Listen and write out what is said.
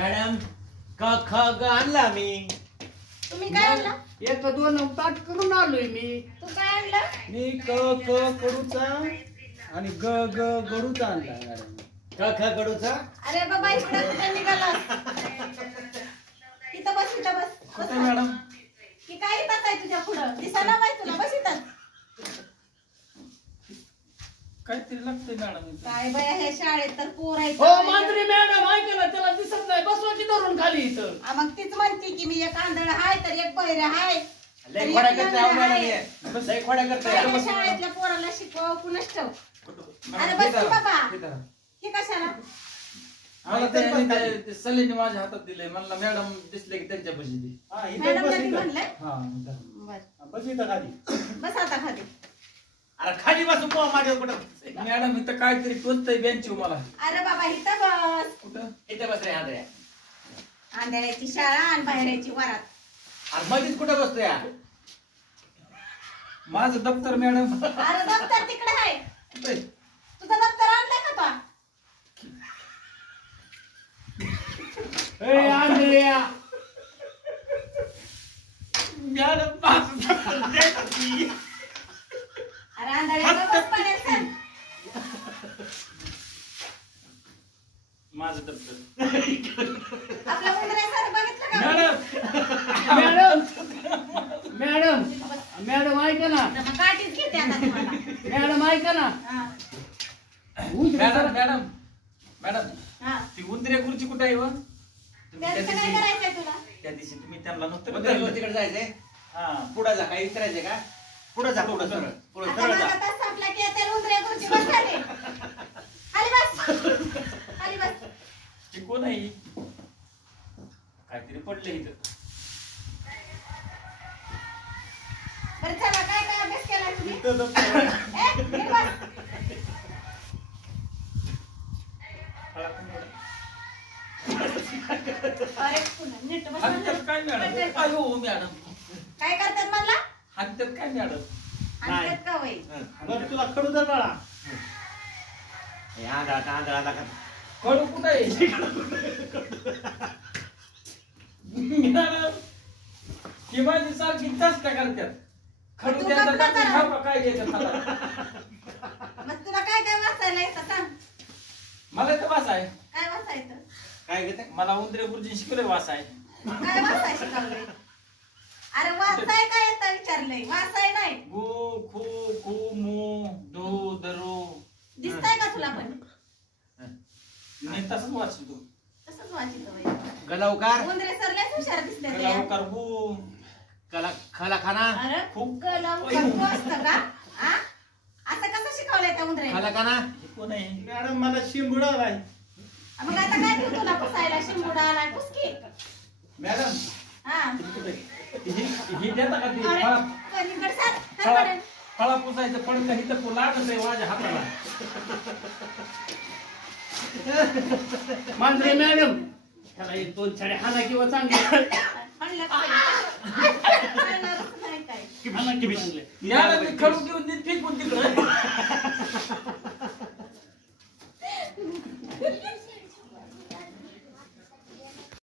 Madam क ख ग आणला मी. तुम्ही काय आणलं? एक दोन ताट करून आलोय मी. तू काय आणलं? मी क क कडूचा आणि ग ग गडूचा आणला मॅडम. क ख कडूचा. अरे बाबा इकडे कुठे निघाला? इथं बस इथं बस. कुठे मॅडम? की काय येतात आहे तुझ्या पुढं? दिसायला माहिती तुला बस इथं. काहीतरी लागतंय मॅडम. काय बाया हे शाळेत तर पोर आहेत. हो मांजरी मॅडम ऐका ना, त्याला दिसत नाही, बसवा की धरून खाली इथं. मग तीच म्हणते की मी एक आंधळ हाय तर एक बहिरे हाय. लय खोड्या करते अहो मॅडम हे. लय खोड्या करते. काय या शाळेतल्या पोराला शिकवावं कुणाच ठाऊक. अरे बस की बाबा. हे कशाला? मला ते सलीने माझ्या हातात दिलंय. म्हणला मॅडम दिसले की त्यांच्यापाशी दे. हा इथं मॅडम बस त्यांनी इथं. म्हणलंय. हा बर बस इथं खाली. बस आता खाली. अरे खाली बसून पोहा माझ्या कुठं. मॅडम इथं काहीतरी टोचतंय बेंच मला. अरे बाबा इथं बस. कुठं? इथे बस रे आंधळ्या. आंधळ्याची शाळा आणि बाहेरची वरात. अरे मध्येच कुठं बसतो या. माझं दप्तर मॅडम. अरे दप्तर तिकडे आहे. कुठे? तुझं दप्तर आणलंय का पा? ए आंधळ्या. मॅडम अरे आंधळ्या बस पडेल. माझं दप्तर. आपल्या उंदऱ्या सर बघितलं का? मॅडम मॅडम मॅडम ऐका ना. मग गाठीच घेते आता तुम्हाला. मॅडम ऐका ना. हा. मॅडम मॅडम मॅडम हा. ती उंदऱ्या खुर्ची कुठे आहे व? त्यांचं काय करायचंय तुला? त्या दिवशी तुम्ही त्यांना नव्हतं उंदरावर विचारलं? तिकडे जायचंय. हा पुढे जा. काही विचारायचंय का? पुढे जा. पुढे सरळ. पुढे आता सरळ जा. माझा तास संपला की त्या उंदऱ्या खुर्ची बस खाली. खाली बस. खाली बस. ती कोण आहे? काहीतरी पडलं इथं. बरं चला काय काय अभ्यास केला तुम्ही? इथं दप्तर आहे. नीट बस. अरे पुन्हा नीट बस. हातात काय मॅडम? अयो मॅडम काय करतात मला? हातात काय मॅडम? आणतात का वय? बरं तुला कडू दर बाळा. हे आंधळा आंधळा का. कडू कुठं आहे? मॅडम ही माझी सारखी चेष्टा करतात. खडू तू त्यांचा कपडा टाकून करा. खाऊ का काय घेतात हातात? मग तुला काय काय वाचायला येतं सांग? मला तर वास आहे. काय वाचायचं? काय घेते. मला उंदरे गुरुजी शिकवले वास आहे. काय वाचाय शिकवलंय? अरे वाचाय काय येतं विचारलंय. वाचाय नाही. गु खू खू मू दू दरू. दिसतंय का तुला पण? मी तसंच वाचतो. तसंच वाचित वय. गलावकार. उंदरे सरलेच हुशार दिसते ते. लवकर गु कला खाला खाना. अरे खूप गलाव करतो असतं का? आ? असं कसं शिकवलंय त्या उंदरे? खाला खाना. हे कोण आहे? मॅडम मला शिंबुडा आलाय. मग आता काय तू तुला पुसायला शिंबुडा आला पुसकी? मॅडम हा. ही देता का ती अरे फळा पलीकडे सार. काय फळा पडेल? फळा पुसायचं पडलं इथं लागत आहे माझ्या हाताला. मांजरे मॅडम त्याला एक दोन छड्या हाना किंवा चांगले म्हणलं काय? करणारच नाही काय. हाना की चांगले. याला मी खडू घेऊन देत फेकून तिकडं.